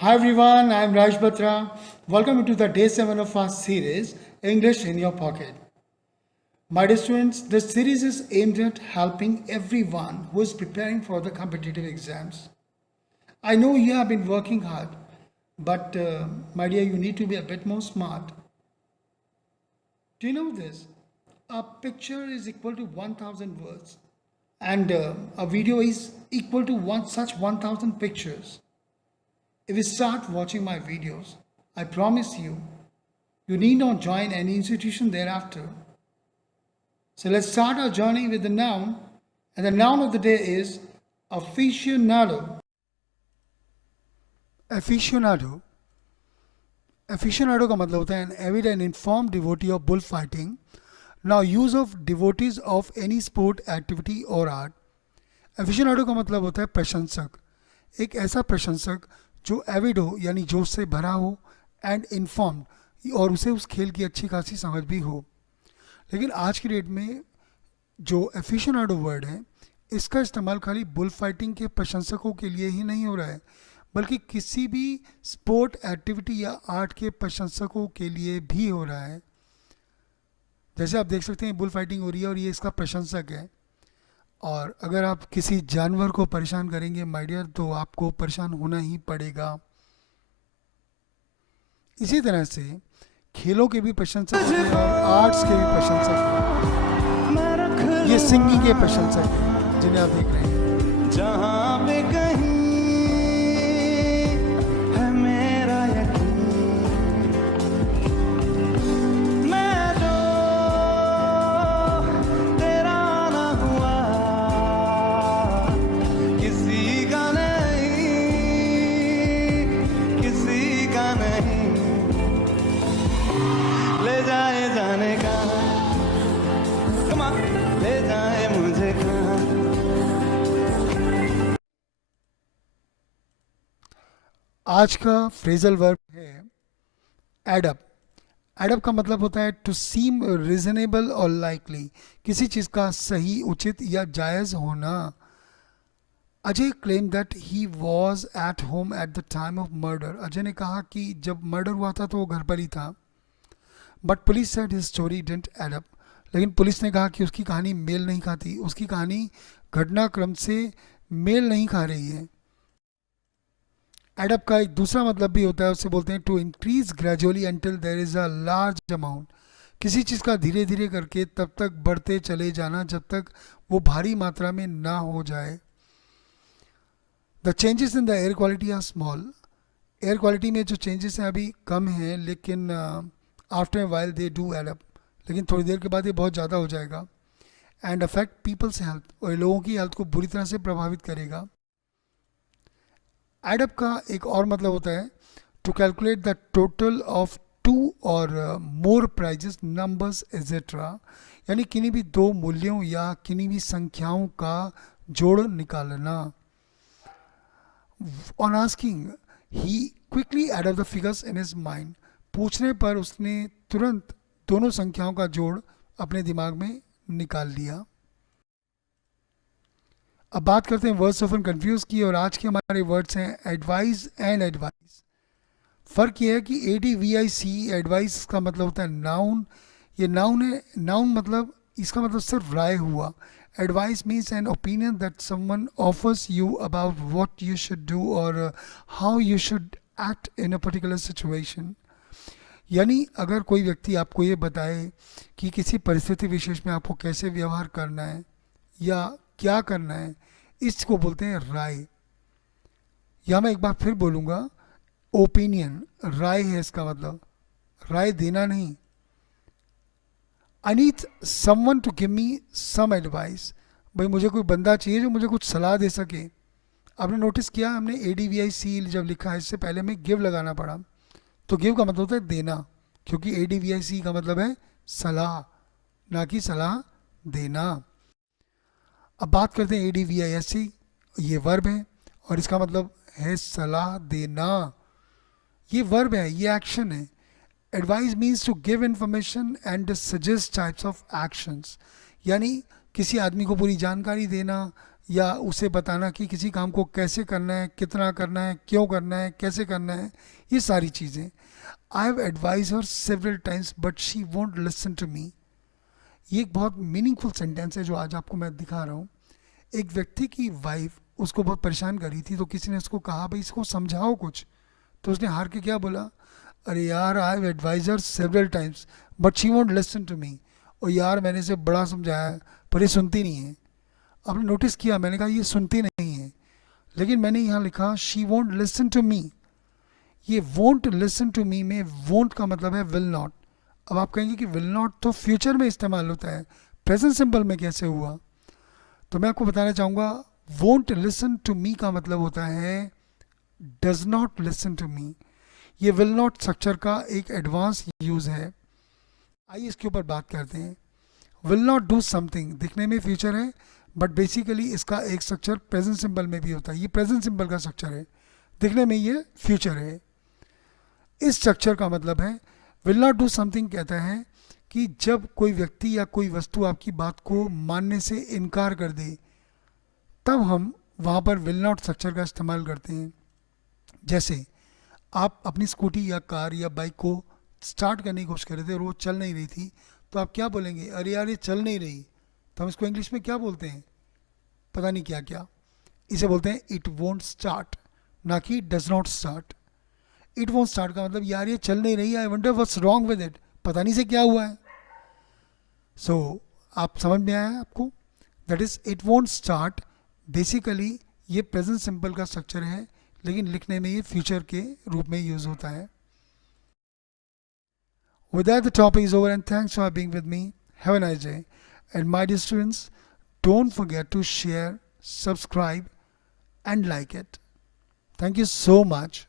Hi everyone, I'm Raj Batra. Welcome to the day 7 of our series, English in Your Pocket. My dear students, this series is aimed at helping everyone who is preparing for the competitive exams. I know you have been working hard, but my dear, you need to be a bit more smart. Do you know this? A picture is equal to 1000 words, and a video is equal to such 1000 pictures. If you start watching my videos, I promise you need not join any institution thereafter. So let's start our journey with the noun, and the noun of the day is aficionado. Aficionado. Aficionado का मतलब होता है an avid and informed devotee of bullfighting. Now use of devotees of any sport, activity or art. Aficionado का मतलब होता है प्रशंसक. एक ऐसा प्रशंसक जो एविड हो यानी जोश से भरा हो एंड इन्फॉर्म्ड और उसे उस खेल की अच्छी खासी समझ भी हो. लेकिन आज की डेट में जो एफिशनाडो वर्ड है इसका इस्तेमाल खाली बुल फाइटिंग के प्रशंसकों के लिए ही नहीं हो रहा है, बल्कि किसी भी स्पोर्ट एक्टिविटी या आर्ट के प्रशंसकों के लिए भी हो रहा है. जैसे आप देख सकते हैं बुल फाइटिंग हो रही है और ये इसका प्रशंसक है. और अगर आप किसी जानवर को परेशान करेंगे माय डियर तो आपको परेशान होना ही पड़ेगा. इसी तरह से खेलों के भी प्रशंसक होते हैं और आर्ट्स के भी प्रशंसक हैं. ये सिंगिंग के प्रशंसक हैं जिन्हें आप देख रहे हैं. जहाँ पे कहीं है मेरा यकीन, मैं जो तेरा ना हुआ किसी का नहीं, किसी का नहीं. ले जाए जाने का, come on, ले जाए मुझे कहाँ. आज का फ्रेजल वर्ब है एडअप. एडअप का मतलब होता है टू सीम रीजनेबल और लाइकली, किसी चीज़ का सही, उचित या जायज़ होना. Ajay claim that he was at home at the time of murder. Ajay ने कहा कि जब मर्डर हुआ था तो वो घर पर ही था. But police said his story didn't add up. लेकिन पुलिस ने कहा कि उसकी कहानी मेल नहीं खाती, उसकी कहानी घटनाक्रम से मेल नहीं खा रही है. एडअप का एक दूसरा मतलब भी होता है, उससे बोलते हैं to increase gradually until there is a large amount. किसी चीज़ का धीरे धीरे करके तब तक बढ़ते चले जाना जब तक वो भारी मात्रा में ना हो जाए. The changes in the air quality are small. Air quality में जो चेंजेस हैं अभी कम हैं, लेकिन after while they do add up. लेकिन थोड़ी देर के बाद ये बहुत ज़्यादा हो जाएगा. एंड अफेक्ट पीपल्स हेल्थ, और लोगों की हेल्थ को बुरी तरह से प्रभावित करेगा. एडअप का एक और मतलब होता है to calculate the total of two or more prices, numbers etcetera. यानी किन्हीं भी दो मूल्यों या किन्हीं भी संख्याओं का जोड़ निकालना. On asking he quickly add up the figures in his mind. पूछने पर उसने तुरंत दोनों संख्याओं का जोड़ अपने दिमाग में निकाल लिया. अब बात करते हैं वर्ड्स ऑफन कंफ्यूज की, और आज के हमारे वर्ड्स हैं एडवाइस एंड एडवाइस. फ़र्क ये है कि ADVIC एडवाइस का मतलब होता है नाउन. ये नाउन है. नाउन मतलब इसका मतलब सिर्फ राय हुआ. Advice means an opinion that someone offers you about what you should do और how you should act in a particular situation. यानी अगर कोई व्यक्ति आपको ये बताए कि किसी परिस्थिति विशेष में आपको कैसे व्यवहार करना है या क्या करना है, इसको बोलते हैं राय. या मैं एक बार फिर बोलूँगा, ओपिनियन राय है इसका मतलब, राय देना नहीं. I need someone to give me some advice. भाई मुझे कोई बंदा चाहिए जो मुझे कुछ सलाह दे सके. आपने नोटिस किया हमने ADVIC जब लिखा है इससे पहले में गिव लगाना पड़ा. तो गिव का मतलब होता है देना, क्योंकि ADVIC का मतलब है सलाह, ना कि सलाह देना. अब बात करते हैं ADVISC. ये वर्ब है और इसका मतलब है सलाह देना. ये वर्ब है, ये एक्शन है. Advice means to give information and suggest types of actions. यानी किसी आदमी को पूरी जानकारी देना या उसे बताना कि किसी काम को कैसे करना है, कितना करना है, क्यों करना है, कैसे करना है, ये सारी चीज़ें. I have advise her several times but she won't listen to me. ये एक बहुत मीनिंगफुल सेंटेंस है जो आज आपको मैं दिखा रहा हूँ. एक व्यक्ति की वाइफ उसको बहुत परेशान कर रही थी, तो किसी ने उसको कहा भाई इसको समझाओ कुछ. तो उसने हार के क्या बोला, अरे यार I have advise her several times but she won't listen to me. और यार मैंने इसे बड़ा समझाया पर ये सुनती नहीं है. आपने नोटिस किया, मैंने कहा ये सुनती नहीं है, लेकिन मैंने यहाँ लिखा she won't listen to me. ये वोंट लिसन टू मी में वोंट का मतलब है विल नॉट. अब आप कहेंगे कि विल नॉट तो फ्यूचर में इस्तेमाल होता है, प्रेजेंट सिंपल में कैसे हुआ. तो मैं आपको बताना चाहूँगा वोंट लिसन टू मी का मतलब होता है does not listen to me. ये विल नॉट स्ट्रक्चर का एक एडवांस यूज़ है. आइए इसके ऊपर बात करते हैं. विल नॉट डू समथिंग दिखने में फ्यूचर है, बट बेसिकली इसका एक स्ट्रक्चर प्रेजेंट सिंपल में भी होता है. ये प्रेजेंट सिंपल का स्ट्रक्चर है, दिखने में ये फ्यूचर है. इस स्ट्रक्चर का मतलब है विल नॉट डू समथिंग कहता है कि जब कोई व्यक्ति या कोई वस्तु आपकी बात को मानने से इनकार कर दे, तब हम वहाँ पर विल नॉट स्ट्रक्चर का इस्तेमाल करते हैं. जैसे आप अपनी स्कूटी या कार या बाइक को स्टार्ट करने की कोशिश कर रहे थे और वो चल नहीं रही थी, तो आप क्या बोलेंगे, अरे यार ये चल नहीं रही. तो हम इसको इंग्लिश में क्या बोलते हैं, पता नहीं क्या क्या. इसे बोलते हैं इट वोंट स्टार्ट, ना कि does not start. It won't start का मतलब यार ये चल नहीं रही, I wonder what's wrong with it, पता नहीं से क्या हुआ है. सो आप समझ में आया आपको, that is it won't start. Basically ये प्रेजेंट सिंपल का स्ट्रक्चर है, लेकिन लिखने में ये फ्यूचर के रूप में यूज होता है. With that, the topic is over, and thanks for being with me. Have a nice day. And my dear students, don't forget to share, subscribe, and like it. Thank you so much.